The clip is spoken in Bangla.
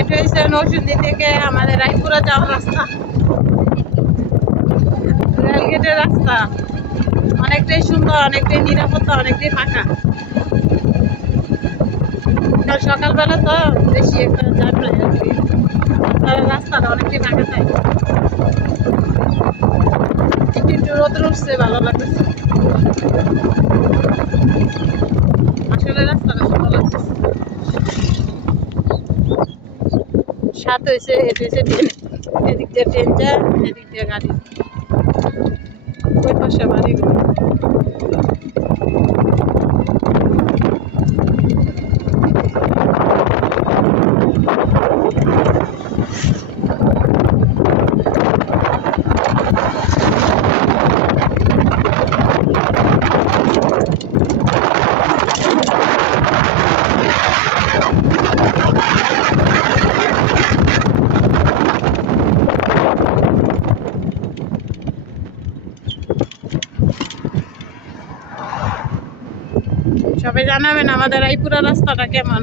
এটা হচ্ছে নরসিংদী থেকে আমাদের রায়পুরা যাওয়ার রাস্তা, রেলগেটের রাস্তা। অনেকটাই সুন্দর, অনেকটাই নিরাপত্তা, অনেকটাই ফাঁকা। সকালবেলা তো বেশি একটা জ্যাম নাই আর কি, রাস্তাটা অনেকটাই ফাঁকা থাকে। একটু একটু রোদ উঠছে, ভালো লাগতেছে। আসলে রাস্তাটা সুন্দর লাগতেছে। সাথে হয়েছে এটা হচ্ছে ট্রেন, এদিক দিয়ে ট্রেন যায়, এদিক দিয়ে গাড়ি, ওই পাশে বাড়িগুলো। সবাই জানাবেন আমাদের রায়পুরা রাস্তাটা কেমন।